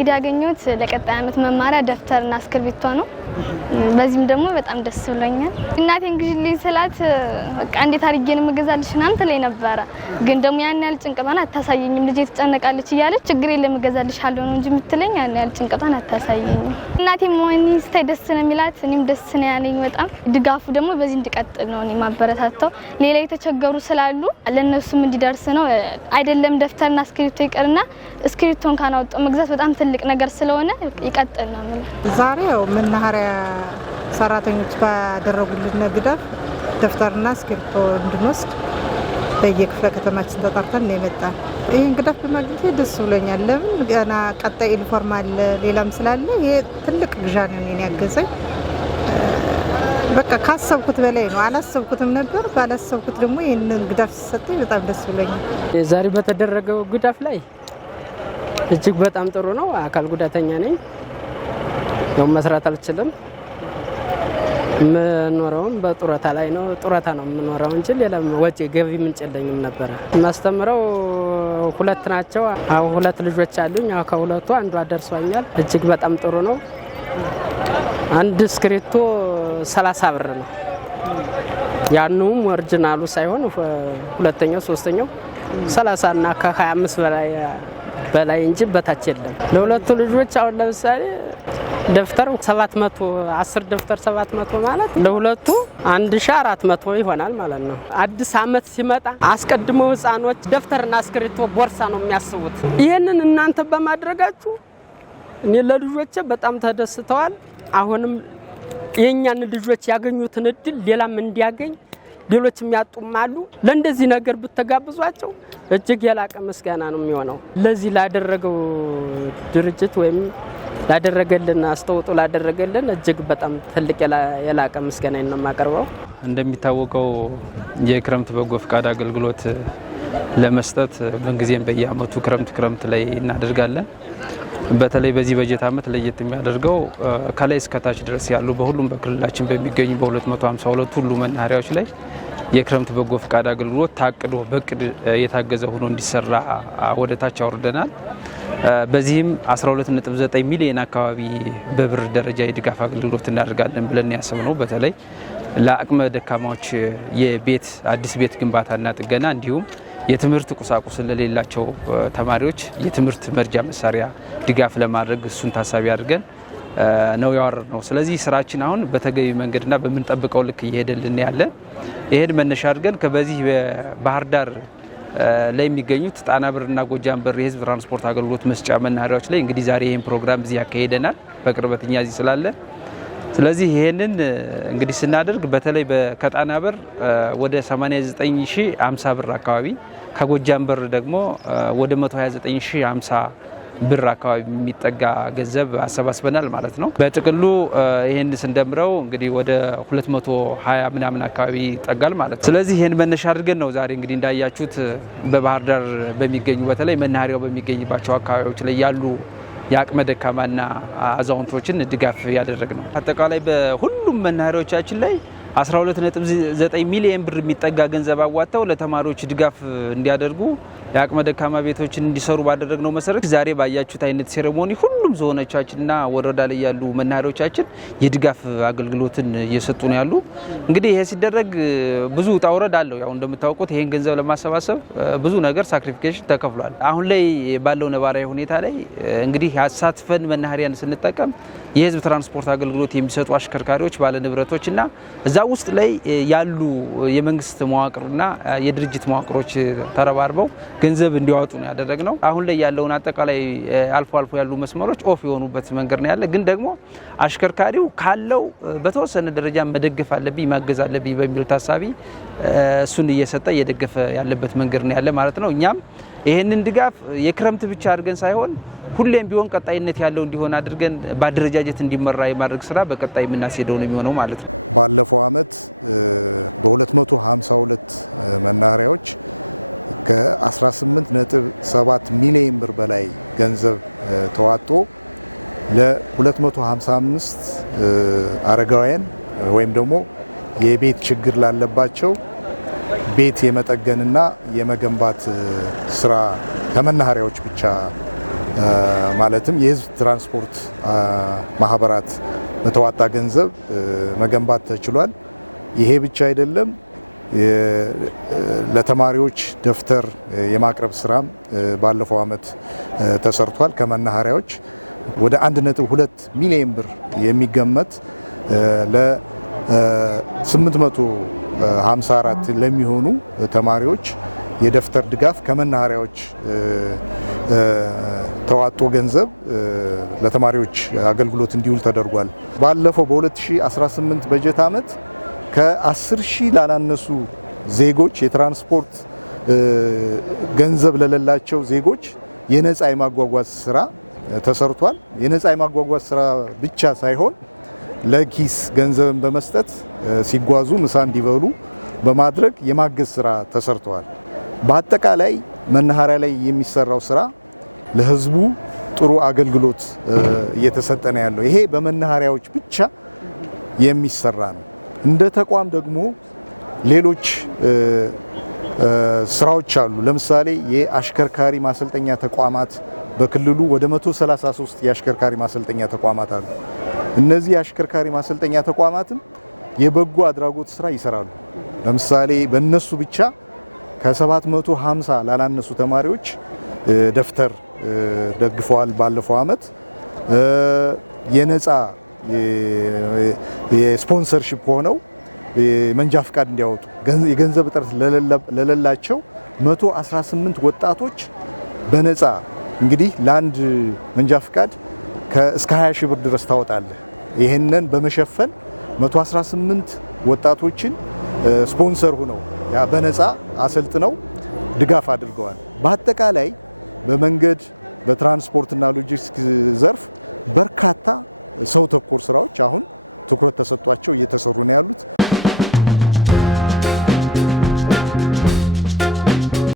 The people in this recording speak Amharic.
እንግዲህ ያገኘሁት ለቀጣይ አመት መማሪያ ደፍተርና እስክሪብቶ ነው። በዚህም ደግሞ በጣም ደስ ብሎኛል። እናቴን ግዢልኝ ስላት በቃ እንዴት አድርጌ ነው የምገዛልሽ እናንተ ላይ ነበር። ግን ደግሞ ያን ያህል ጭንቀቷን አታሳየኝም። ልጄ ትጨነቃለች እያለች ችግር የለም እገዛልሻለሁ ነው እንጂ የምትለኝ ያን ያህል ጭንቀቷን አታሳየኝም። እናቴም ሞኒ ስታይ ደስ ነው የሚላት እኔም ደስ ነው ያለኝ በጣም። ድጋፉ ደግሞ በዚህ እንዲቀጥል ነው እኔ ማበረታታው። ሌላ የተቸገሩ ስላሉ ለነሱም እንዲደርስ ነው። አይደለም ደፍተርና እስክሪብቶ ይቀርና እስክሪብቶን ካናወጣው መግዛት በጣም ትልቅ ነገር ስለሆነ ይቀጥል ነው ማለት። ዛሬው መናኸሪያ ሰራተኞች ባደረጉልን ድጋፍ ደፍተርና እስክሪብቶ እንድንወስድ በየክፍለ ከተማችን ተጣርተን ነው የመጣን። ይሄን ድጋፍ በማግኘቴ ደስ ብሎኛል። ለምን ገና ቀጣይ ዩኒፎርም አለ ሌላም ስላለ ይሄ ትልቅ ግዣ ነው እኔን ያገዘኝ። በቃ ካሰብኩት በላይ ነው። አላሰብኩትም ነበር። ባላሰብኩት ደግሞ ይሄንን ድጋፍ ሲሰጠኝ በጣም ደስ ብሎኛል። ዛሬ በተደረገው ድጋፍ ላይ እጅግ በጣም ጥሩ ነው። አካል ጉዳተኛ ነኝ። ያው መስራት አልችልም። ምኖረውም በጡረታ ላይ ነው። ጡረታ ነው የምኖረው እንጂ ሌላ ወጪ ገቢ ምንጭ የለኝም ነበር። ማስተምረው ሁለት ናቸው። አሁን ሁለት ልጆች አሉኝ። አሁን ከሁለቱ አንዷ ደርሷኛል። እጅግ በጣም ጥሩ ነው። አንድ እስክሪብቶ 30 ብር ነው። ያንኑም ኦሪጂናሉ ሳይሆን ሁለተኛው ሶስተኛው 30 እና ከ25 በላይ እንጂ በታች የለም። ለሁለቱ ልጆች አሁን ለምሳሌ ደፍተር 700 10 ደፍተር 700 ማለት ለሁለቱ 1400 ይሆናል ማለት ነው። አዲስ አመት ሲመጣ አስቀድመው ህፃኖች ደፍተርና እስክሪብቶ ቦርሳ ነው የሚያስቡት። ይሄንን እናንተ በማድረጋችሁ እኔ ለልጆቼ በጣም ተደስተዋል። አሁንም የኛን ልጆች ያገኙትን እድል ሌላም እንዲያገኝ ሌሎች የሚያጡም አሉ። ለእንደዚህ ነገር ብትጋብዟቸው እጅግ የላቀ ምስጋና ነው የሚሆነው። ለዚህ ላደረገው ድርጅት ወይም ላደረገልን አስተዋጽኦ ላደረገልን እጅግ በጣም ትልቅ የላቀ ምስጋና ነው የማቀርበው። እንደሚታወቀው የክረምት በጎ ፍቃድ አገልግሎት ለመስጠት በእንግዲህ በየአመቱ ክረምት ላይ እናደርጋለን። በተለይ በዚህ በጀት አመት ለየት የሚያደርገው ከላይ እስከ ታች ድረስ ያሉ በሁሉም በክልላችን በሚገኙ በ252 ሁሉ መናኸሪያዎች ላይ የክረምት በጎ ፍቃድ አገልግሎት ታቅዶ በቅድ የታገዘ ሆኖ እንዲሰራ ወደ ታች አውርደናል። በዚህም 12.9 ሚሊዮን አካባቢ በብር ደረጃ የድጋፍ አገልግሎት እናደርጋለን ብለን ያሰብነው በተለይ ለአቅመ ደካማዎች የቤት አዲስ ቤት ግንባታና ጥገና እንዲሁም የትምህርት ቁሳቁስ ለሌላቸው ተማሪዎች የትምህርት መርጃ መሳሪያ ድጋፍ ለማድረግ እሱን ታሳቢ አድርገን ነው ያወረድነው። ስለዚህ ስራችን አሁን በተገቢ መንገድና በምንጠብቀው ልክ እየሄደልን ያለ ይሄን መነሻ አድርገን ከበዚህ በባህር ዳር ላይ የሚገኙት ጣና ብርና ጎጃም በር የህዝብ ትራንስፖርት አገልግሎት መስጫ መናኸሪያዎች ላይ እንግዲህ ዛሬ ይሄን ፕሮግራም እዚህ ያካሄደናል በቅርበትኛ እዚህ ስላለ። ስለዚህ ይሄንን እንግዲህ ስናደርግ በተለይ ከጣና በር ወደ 89050 ብር አካባቢ ከጎጃም በር ደግሞ ወደ 129050 ብር አካባቢ የሚጠጋ ገንዘብ አሰባስበናል ማለት ነው። በጥቅሉ ይሄን ስንደምረው እንግዲህ ወደ 220 ምናምን አካባቢ ይጠጋል ማለት ነው። ስለዚህ ይሄን መነሻ አድርገን ነው ዛሬ እንግዲህ እንዳያችሁት በባህር ዳር በሚገኙ በተለይ መናኸሪያው በሚገኝባቸው አካባቢዎች ላይ ያሉ የአቅመ ደካማና አዛውንቶችን ድጋፍ ያደረግ ነው። አጠቃላይ በሁሉም መናኸሪያዎቻችን ላይ 12.9 ሚሊዮን ብር የሚጠጋ ገንዘብ አዋጣው ለተማሪዎች ድጋፍ እንዲያደርጉ የአቅመ ደካማ ቤቶችን እንዲሰሩ ባደረግነው መሰረት ዛሬ ባያችሁት አይነት ሴሬሞኒ ሁሉም ዞኖቻችንና ወረዳ ላይ ያሉ መናኸሪያዎቻችን የድጋፍ አገልግሎትን እየሰጡ ነው ያሉ። እንግዲህ ይሄ ሲደረግ ብዙ ውጣ ውረድ አለው። ያው እንደምታውቁት ይሄን ገንዘብ ለማሰባሰብ ብዙ ነገር ሳክሪፊኬሽን ተከፍሏል። አሁን ላይ ባለው ነባራዊ ሁኔታ ላይ እንግዲህ አሳትፈን መናኸሪያን ስንጠቀም የህዝብ ትራንስፖርት አገልግሎት የሚሰጡ አሽከርካሪዎች ባለንብረቶችና እዛ ውስጥ ላይ ያሉ የመንግስት መዋቅርና የድርጅት መዋቅሮች ተረባርበው ገንዘብ እንዲያወጡ ነው ያደረግነው። አሁን ላይ ያለውን አጠቃላይ አልፎ ያሉ መስመሮች ኦፍ የሆኑበት መንገድ ነው ያለ። ግን ደግሞ አሽከርካሪው ካለው በተወሰነ ደረጃ መደገፍ አለብኝ ማገዝ አለብኝ በሚል ታሳቢ እሱን እየሰጠ እየደገፈ ያለበት መንገድ ነው ያለ ማለት ነው። እኛም ይሄንን ድጋፍ የክረምት ብቻ አድርገን ሳይሆን ሁሌም ቢሆን ቀጣይነት ያለው እንዲሆን አድርገን በአደረጃጀት እንዲመራ የማድረግ ስራ በቀጣይ የምናስሄደው ነው የሚሆነው ማለት ነው። ባለፈው አመት በ252 መናኸሪያዎች ከ18.7 ሚሊዮን ብር በላይ ገንዘብ ተዋጥቶ ለ255 አረጋውያን ወይም ደግሞ የቤት ችግር ላለባቸው ቤት የመጠገንና የመገንባት ስራ ከመናኸሪያዎች ብቻ ማለትም የህዝብ ትራንስፖርት ማህበራት በተዋጣ ገንዘብ መገንባት ተችሏል። ይሄ ብቻ አይደለም። ለተማሪዎች ደብተር የማቅረብ ስራም ባለፈው ዓመት ተሰርቷል። ከመናኸሪያዎች ወደ 1.2 ሚሊዮን ብር የሚገመት ለ854 ለሚሆኑ ተማሪዎች የደብተር ድጋፍ ከመናኸሪያዎች ተዋጦ ገንዘብ ለተማሪዎች አገልግሎት እንዲውል ተደርጓል። ባለፈው በ2018 በጀት ዓመት ከ10 ሺህ ላላነሱ ዜጎች የትራንስፖርት ገንዘብ ለሌላቸው ዜጎች የነፃ የማጓጓዝ ስራ ተሰርቷል። የነፃ የማጓጓዝ ስራ ብቻ ሳይሆን ለኪስ ገንዘብን በመስጠት ሲጓዙ ምሳ እንዲበሉ በማድረግ የማገዝ ስራ ተሰርተዋል። በአጠቃላይ መናኸሪያ ላይ የሚሰራው ስራ ለህዝቡ ጥሩ አገልግሎት እየተሰጠ ነው ያለው። ይሄ በመናኸሪያዎች ብቻ የሚሰራ ነው። እንደ ተቋም ደግሞ ሌሎች ስራዎች አሉ። ለምሳሌ የአሽከርካሪ ማሰልጠኛ ተቋማት በክልሉ ወደ 133 የአሽከርካሪ ማሰልጠኛ ተቋማት አሉ። እነዚህ የአሽከርካሪ ማሰልጠኛ ተቋማትም የበጎ አድራጎት ስራ ይሰራሉ። ለምሳሌ በእነሱ ብቻ ከ750 ላላነሱ ተማሪዎች ደብተር ደግፈዋል። ባለፈው ዓመት የነፃ የስፖንሰርሺፕ ሆነው መንጃ ፍቃድ እንዲያወጡ የገንዘብ እጥረት ለሌላቸው 118 ወጣቶች በነፃ እንግዲህ ለአንድ መንጃ ፍቃድ እስከ 20 ሺህ ብር ድረስ ታወጣለህ። ይህንን በመሸፈን 118 ወጣቶችን ስፖንሰር ሆነው በነፃ አሰልጥነው ድጋፍ አድርገዋል። በአጠቃላይ በመንገድ በትራንስፖርትና ሎጂስቲክስ ዘርፍ በርካታ ሰው ተኮር ስራዎች አሁን ትኩረት ተሰጥቷቸው እየተሰሩ ነው ያሉት።